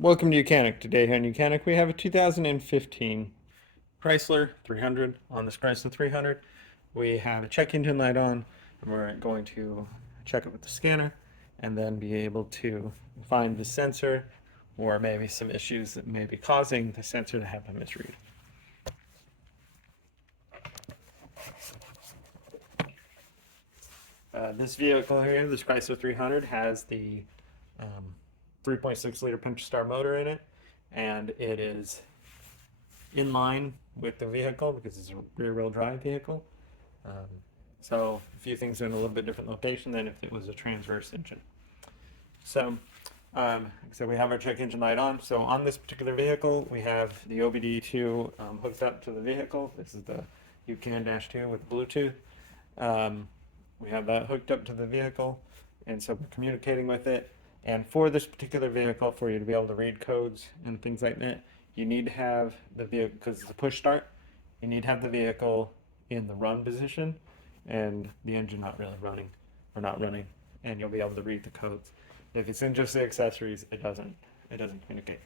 Welcome to Ucanic. Today here on Ucanic we have a 2015 Chrysler 300. On this Chrysler 300 we have a check engine light on, and we're going to check it with the scanner and then be able to find the sensor or maybe some issues that may be causing the sensor to have a misread. This vehicle here, this Chrysler 300, has the 3.6 liter Pentastar motor in it, and it is in line with the vehicle because it's a rear wheel drive vehicle. So a few things are in a little bit different location than if it was a transverse engine. So, so we have our check engine light on. So on this particular vehicle, we have the OBD2 hooked up to the vehicle. This is the UCAN-2 with Bluetooth. We have that hooked up to the vehicle, and so we're communicating with it. And for this particular vehicle, for you to be able to read codes and things like that, you need to have the vehicle, because it's a push start, you need to have the vehicle in the run position and the engine not really running or not running, and you'll be able to read the codes. If it's in just the accessories, it doesn't communicate.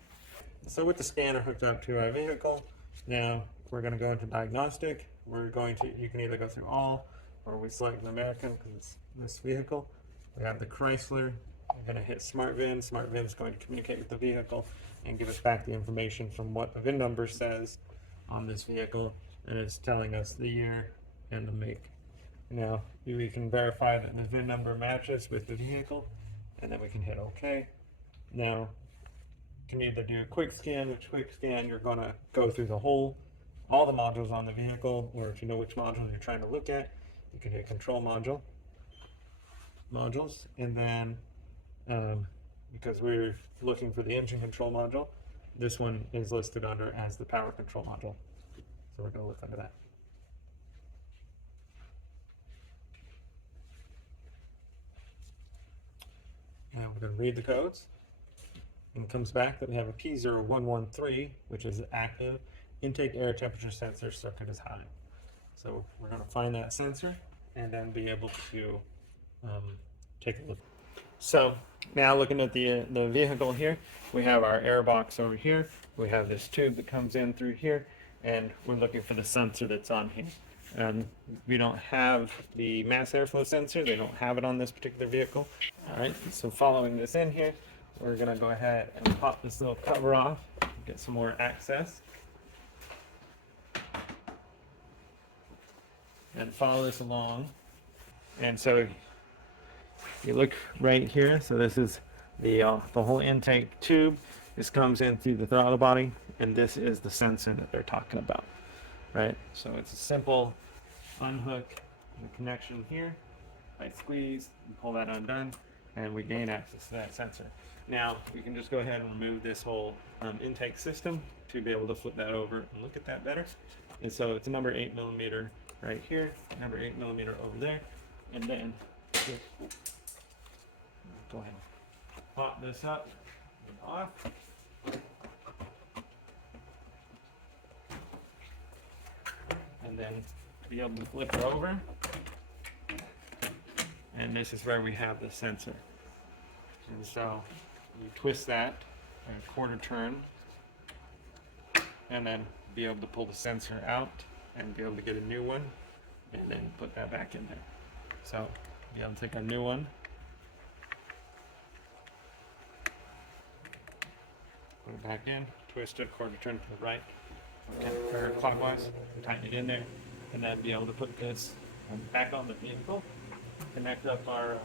So with the scanner hooked up to our vehicle, now we're going to go into diagnostic. You can either go through all, or we select the American because it's this vehicle. We have the Chrysler. We're going to hit Smart VIN. Smart VIN is going to communicate with the vehicle and give us back the information from what the VIN number says on this vehicle, and it's telling us the year and the make. Now we can verify that the VIN number matches with the vehicle, and then we can hit OK. Now you can either do a quick scan, which quick scan you're going to go through all the modules on the vehicle, or if you know which module you're trying to look at, you can hit control modules, and then because we're looking for the engine control module, this one is listed under as the power control module. So we're going to look under that. Now we're going to read the codes, and it comes back that we have a P0113, which is active intake air temperature sensor circuit is high. So we're going to find that sensor and then be able to take a look. So now looking at the vehicle here, we have our air box over here. We have this tube that comes in through here, and we're looking for the sensor that's on here. And we don't have the mass airflow sensor. They don't have it on this particular vehicle. All right, so following this in here, we're going to go ahead and pop this little cover off, get some more access, and follow this along. And so you look right here. So this is the whole intake tube. This comes in through the throttle body, and this is the sensor that they're talking about, right? So it's a simple unhook the connection here. I squeeze and pull that undone, and we gain access to that sensor. Now we can just go ahead and remove this whole intake system to be able to flip that over and look at that better. And so it's a number 8mm right here, number 8mm over there, and then go ahead and pop this up and off. And then be able to flip it over. And this is where we have the sensor. And so you twist that a quarter turn, and then be able to pull the sensor out and be able to get a new one, and then put that back in there. So be able to take our new one, put it back in, twist it, quarter turn to the right, or clockwise, tighten it in there, and then be able to put this back on the vehicle, connect up our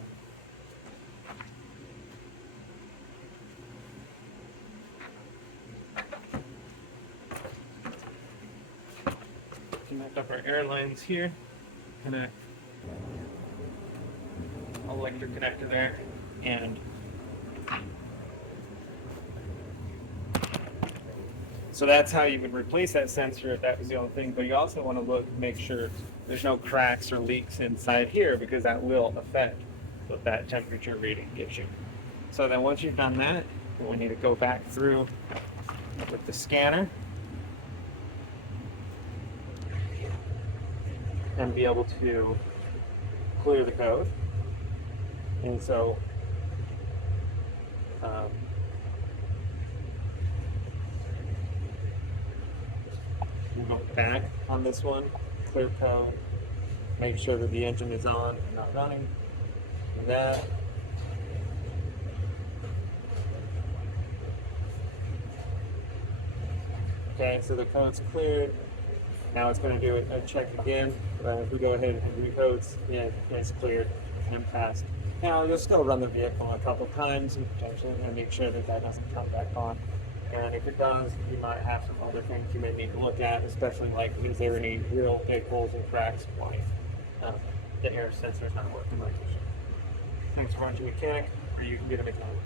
air lines here, connect electric connector there, and so that's how you would replace that sensor if that was the only thing. But you also want to make sure there's no cracks or leaks inside here, because that will affect what that temperature reading gives you. So then once you've done that, we need to go back through with the scanner and be able to clear the code. And so go back on this one, clear code, make sure that the engine is on and not running. And that. Okay, so the code's cleared. Now it's going to do a check again. If we go ahead and recodes, yeah, it's cleared and passed. Now you'll still run the vehicle a couple times and potentially make sure that that doesn't come back on. And if it does, you might have some other things you may need to look at, especially like is there any real big holes and cracks, like the air sensor's not working like it should. Thanks for watching Mechanic, or you can get a mechanic.